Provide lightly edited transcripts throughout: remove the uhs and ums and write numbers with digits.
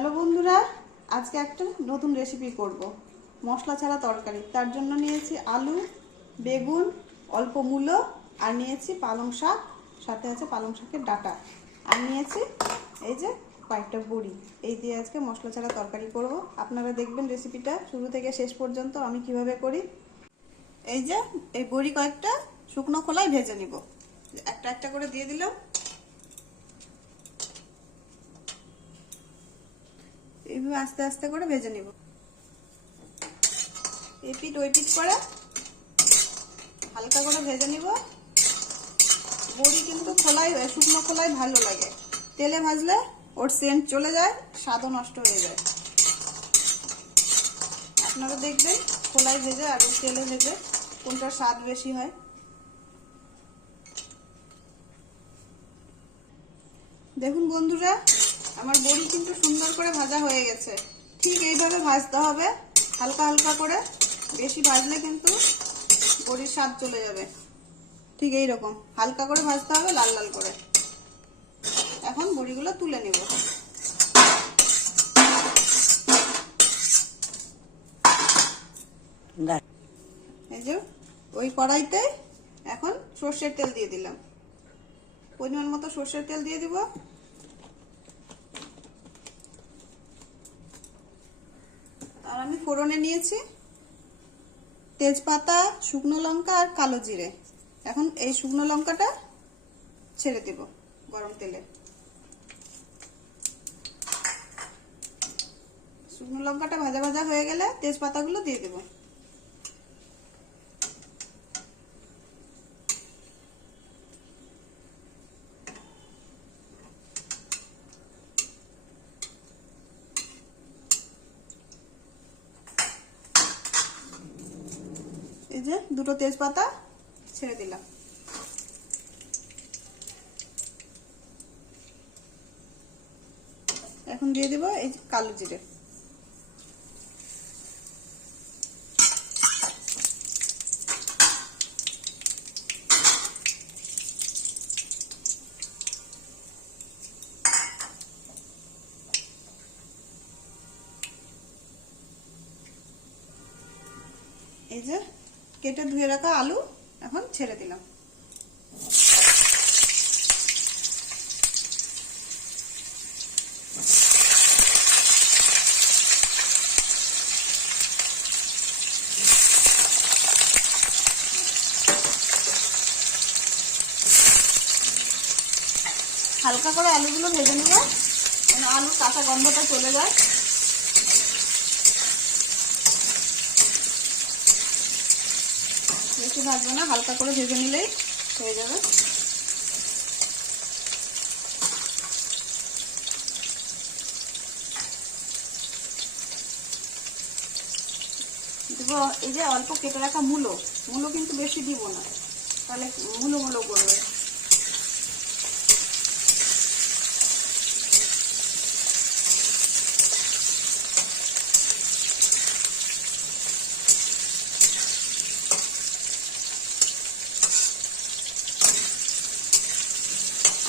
Hello বন্ধুরা, আজকে একটা নতুন রেসিপি করব মশলা ছাড়া তরকারি। তার জন্য নিয়েছি আলু, বেগুন, অল্প মূলো আর নিয়েছি পালং শাক, সাথে আছে পালং শাকের ডাঁটা আর নিয়েছি এই যে কয়েকটা বড়ি। এই দিয়ে আজকে মশলা ছাড়া তরকারি করব। আপনারা দেখবেন রেসিপিটা শুরু থেকে শেষ পর্যন্ত আমি কিভাবে করি। এই যে এই বড়ি কয়েকটা শুকনো খোলায় ভেজে নিব, একটা একটা করে দিয়ে দিলাম। এইভাবে আস্তে আস্তে করে ভেজে নিব, এই পিঠ ওই পিঠ করে হালকা করে ভেজে নিব। বড়ি কিন্তু খোলাই শুকনো খোলাই ভালো লাগে, তেলে ভাজলে ওর সেন্ট চলে যায়, স্বাদও নষ্ট হয়ে যায়। আপনারা দেখবেন খোলাই ভেজে আর তেলে ভেজে কোনটার স্বাদ বেশি হয়। দেখুন বন্ধুরা, আমার বড়ি কিন্তু সুন্দর করে ভাজা হয়ে গেছে। ঠিক এইভাবে ভাজতে হবে, হালকা হালকা করে, বেশি ভাজলে কিন্তু বড়ির স্বাদ চলে যাবে। ঠিক এই রকম হালকা করে ভাজতে হবে, লাল লাল করে। এখন বড়িগুলো তুলে নিব। এই যে ওই কড়াইতে এখন সর্ষের তেল দিয়ে দিলাম, পরিমাণ মতো সর্ষের তেল দিয়ে দিব। আর আমি ফোড়নে নিয়েছি তেজপাতা, শুকনো লঙ্কা আর কালো জিরে। এখন এই শুকনো লঙ্কাটা ছেড়ে দেব গরম তেলে। শুকনো লঙ্কাটা ভাজা ভাজা হয়ে গেলে তেজপাতাগুলো দিয়ে দেব। এই যে দুটো তেজপাতা ছেড়ে দিলাম। এখন দিয়ে দেব এই কালো জিরে। এই যে কেটে ধুয়ে রাখা আলু এখন ছেড়ে দিলাম। হালকা করে আলুগুলো ভেজে নিব, যেন আলুর কাঁচা গন্ধটা চলে যায়। বেশি ভাজবো না, হালকা করে ভেজে নিলেই হয়ে যাবে। দেবো এই যে অল্প কেটে রাখা মূলো, মূলো কিন্তু বেশি দিব না, তাহলে মূলো মূলো করবে।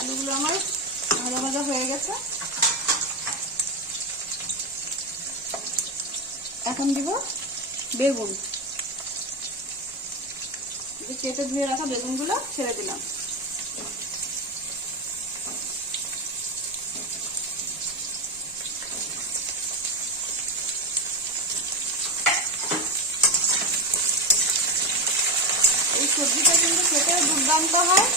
আলুগুলো আমার ভাজা ভাজা হয়ে গেছে। এখন দিব বেগুন, কেটে ধুয়ে রাখা বেগুনগুলো ছেড়ে দিলাম। এই সবজিটা কিন্তু খেতে দুর্দান্ত হয়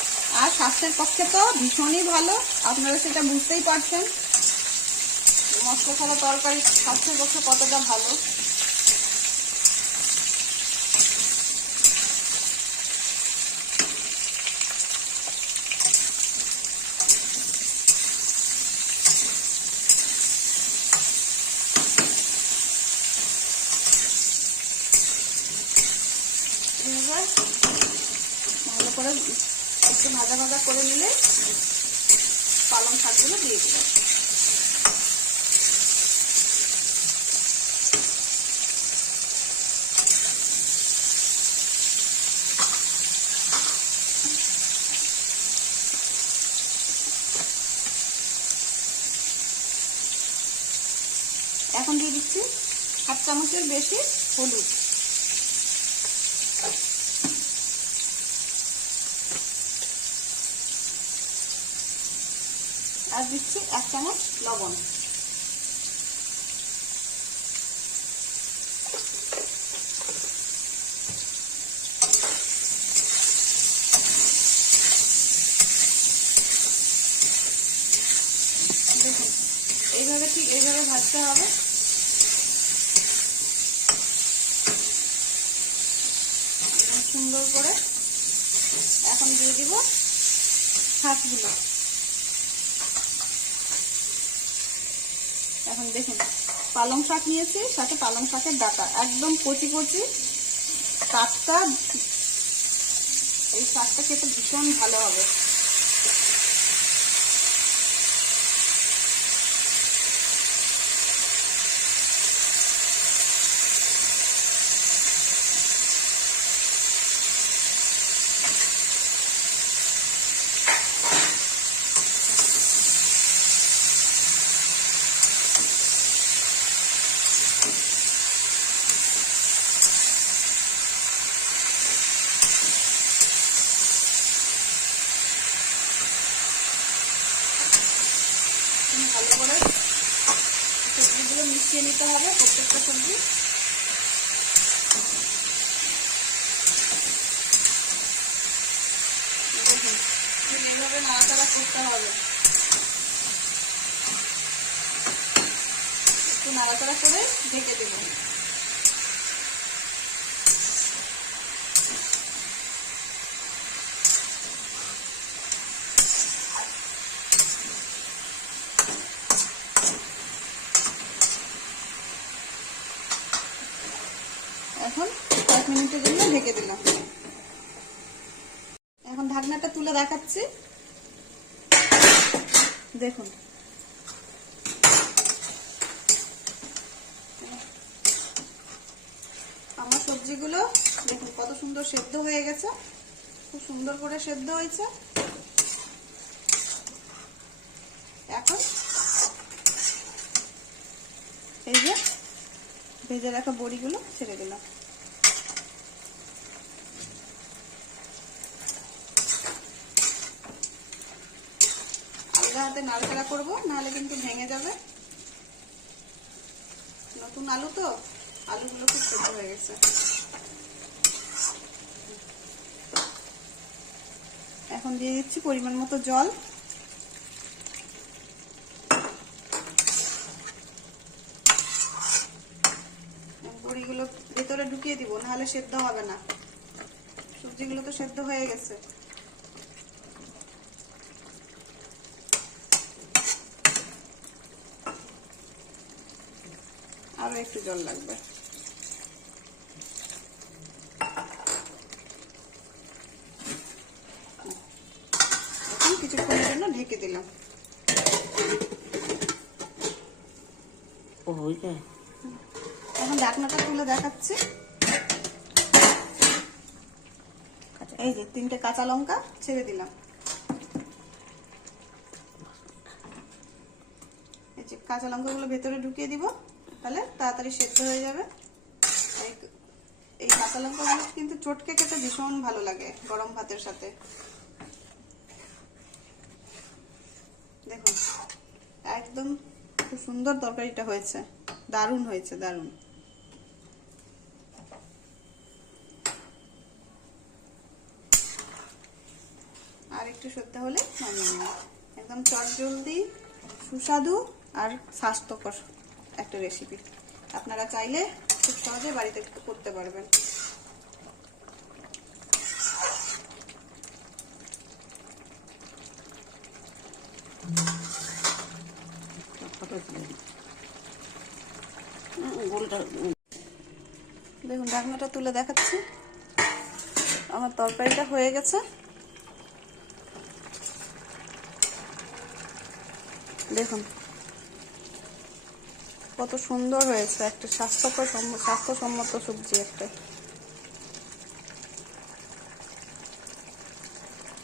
আর স্বাস্থ্যের পক্ষে তো ভীষণই ভালো। আপনারা সেটা বুঝতেই পারছেন মশলা ছাড়া তরকারি স্বাস্থ্যের পক্ষে কতটা ভালো। ভালো করে একটু ভাজা ভাজা করে নিলে পালং শাকগুলো দিয়ে দেব। এখন দিয়ে দিচ্ছি 1/2 চামচের বেশি হলুদ, আর দিচ্ছি 1 চামচ লবণ। দেখুন এইভাবে, ঠিক এইভাবে ভাজতে হবে। সুন্দর করে এখন দিয়ে দিব শাকগুলো। এখন দেখুন পালং শাক নিয়েছি, সাথে পালং শাকের ডাটা একদম কচি কচি টাটকা। এই শাকটা খেতে ভীষণ ভালো হবে। ভালো করে সবজিগুলো মিশিয়ে নিতে হবে, প্রত্যেকটা সবজি। দেখুন এইভাবে নাড়াচাড়া করতে হবে, একটু নাড়াচাড়া করে ঢেকে দেব। এখন 5 মিনিটের জন্য ঢেকে দিলাম। এখন ঢাকনাটা তুলে দেখাচ্ছি। দেখুন আমার সবজিগুলো দেখুন কত সুন্দর সেদ্ধ হয়ে গেছে, খুব সুন্দর করে সেদ্ধ হয়েছে। এখন এই যে ভেজে রাখা বড়িগুলো ছেড়ে দিলাম। আলগা হাতে নাড়াচাড়া করবো, নাহলে কিন্তু ভেঙে যাবে। নতুন আলু তো, আলুগুলো খুব সেদ্ধ হয়ে গেছে। এখন দিয়ে দিচ্ছি পরিমাণ মতো জল। বড়িগুলো ভেতরে ঢুকিয়ে দিব, নাহলে সেদ্ধ হবে না। সবজিগুলো তো সেদ্ধ হয়ে গেছে। আরো একটু জল লাগবে। এখন কিছুক্ষণের জন্য ঢেকে দিলাম। এখন ঢাকনাটা তুলে দেখাচ্ছি। এই যে 3টে কাঁচা লঙ্কা ছেড়ে দিলাম। এই যে কাঁচা লঙ্কাগুলো ভেতরে ঢুকিয়ে দিব, তাহলে তাড়াতাড়ি সেদ্ধ হয়ে যাবে। এই কাঁচা লঙ্কাগুলো কিন্তু চটকে খেতে ভীষণ ভালো লাগে গরম ভাতের সাথে। দেখুন একদম খুব সুন্দর তরকারিটা হয়েছে, দারুণ হয়েছে, দারুণ। আর একটু সেদ্ধ হলে নামিয়ে নেব। একদম চটজলদি, সুস্বাদু আর স্বাস্থ্যকর একটা রেসিপি। আপনারা চাইলে খুব সহজে বাড়িতে করতে পারবেন। দেখুন ঢাকনাটা তুলে দেখাচ্ছি। আমার তরকারিটা হয়ে গেছে। দেখুন কত সুন্দর হয়েছে, একটা স্বাস্থ্যসম্মত সবজি একটা।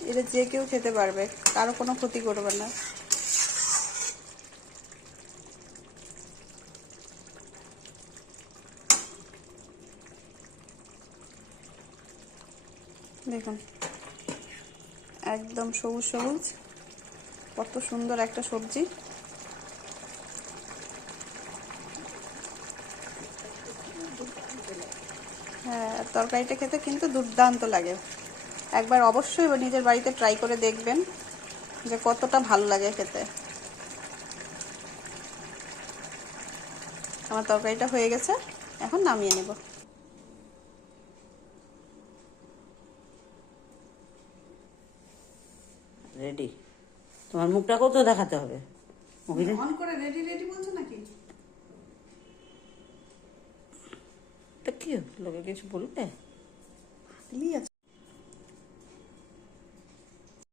এটা যে কেউ খেতে পারবে, কারো কোনো ক্ষতি করবে না। দেখুন একদম সবুজ সবুজ, কত সুন্দর একটা সবজি। হ্যাঁ, তরকারিটা খেতে কিন্তু দুর্দান্ত লাগে। একবার অবশ্যই নিজের বাড়িতে ট্রাই করে দেখবেন যে কতটা ভালো লাগে খেতে। আমার তরকারিটা হয়ে গেছে, এখন নামিয়ে নেব। রেডি। তোমার মুখটাকেও তো দেখাতে হবে। অন করে রেডি রেডি বলছো নাকি? তা কি লোকে কিছু বলবে? আছে।